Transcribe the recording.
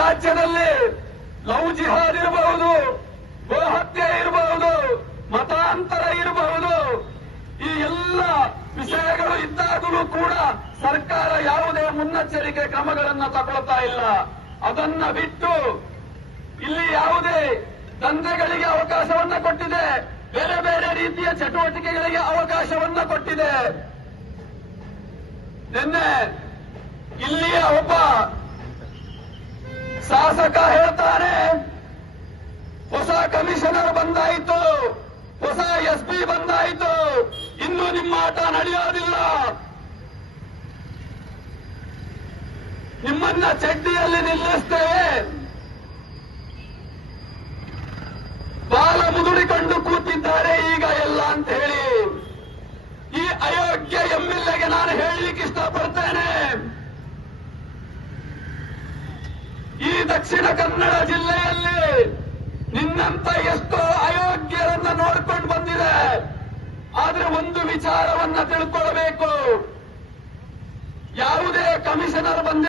ರಾಜ್ಯದಲ್ಲಿ ಲವ್ ಜಿಹಾದ್ ಇರಬಹುದು, ಗೋಹತ್ಯೆ ಇರಬಹುದು, ಮತಾಂತರ ಇರಬಹುದು. ಈ ಎಲ್ಲ ವಿಷಯಗಳು ಇದ್ದಾಗಲೂ ಕೂಡ ಸರ್ಕಾರ ಯಾವುದೇ ಮುನ್ನೆಚ್ಚರಿಕೆ ಕ್ರಮಗಳನ್ನು ತಗೊಳ್ತಾ ಇಲ್ಲ. ಅದನ್ನ ಬಿಟ್ಟು ಇಲ್ಲಿ ಯಾವುದೇ ದಂಧೆಗಳಿಗೆ ಅವಕಾಶವನ್ನ ಕೊಟ್ಟಿದೆ, ಬೇರೆ ಬೇರೆ ರೀತಿಯ ಚಟುವಟಿಕೆಗಳಿಗೆ ಅವಕಾಶವನ್ನ ಕೊಟ್ಟಿದೆ. ನಿನ್ನೆ ಇಲ್ಲಿಯ ಒಬ್ಬ ಶಾಸಕ ಹೇಳ್ತಾರೆ, ಹೊಸ ಕಮಿಷನರ್ ಬಂದಾಯಿತು, ಹೊಸ ಎಸ್ ಪಿ ಬಂದಾಯಿತು, ಇನ್ನು ನಿಮ್ಮ ಆಟ ನಡೆಯೋದಿಲ್ಲ. ನಿಮ್ಮನ್ನ ಚಡ್ಡಿಯಲ್ಲಿ ನಿಲ್ಲಿಸ್ತೇವೆ. ಬಾಲ ಮುದುಡಿಕೊಂಡು ಕೂತಿದ್ದಾರೆ ಈಗ ಎಲ್ಲ ಅಂತ ಹೇಳಿ. ಈ ಅಯೋಗ್ಯ ಎಂಎಲ್ಎಗೆ ಈ ದಕ್ಷಿಣ ಕನ್ನಡ ಜಿಲ್ಲೆಯಲ್ಲಿ ನಿನ್ನಂತ ಎಷ್ಟೋ ಅಯೋಗ್ಯರನ್ನ ನೋಡ್ಕೊಂಡು ಬಂದಿದೆ. ಆದ್ರೆ ಒಂದು ವಿಚಾರವನ್ನ ತಿಳ್ಕೊಳ್ಬೇಕು. ಯಾವುದೇ ಕಮಿಷನರ್ ಬಂದ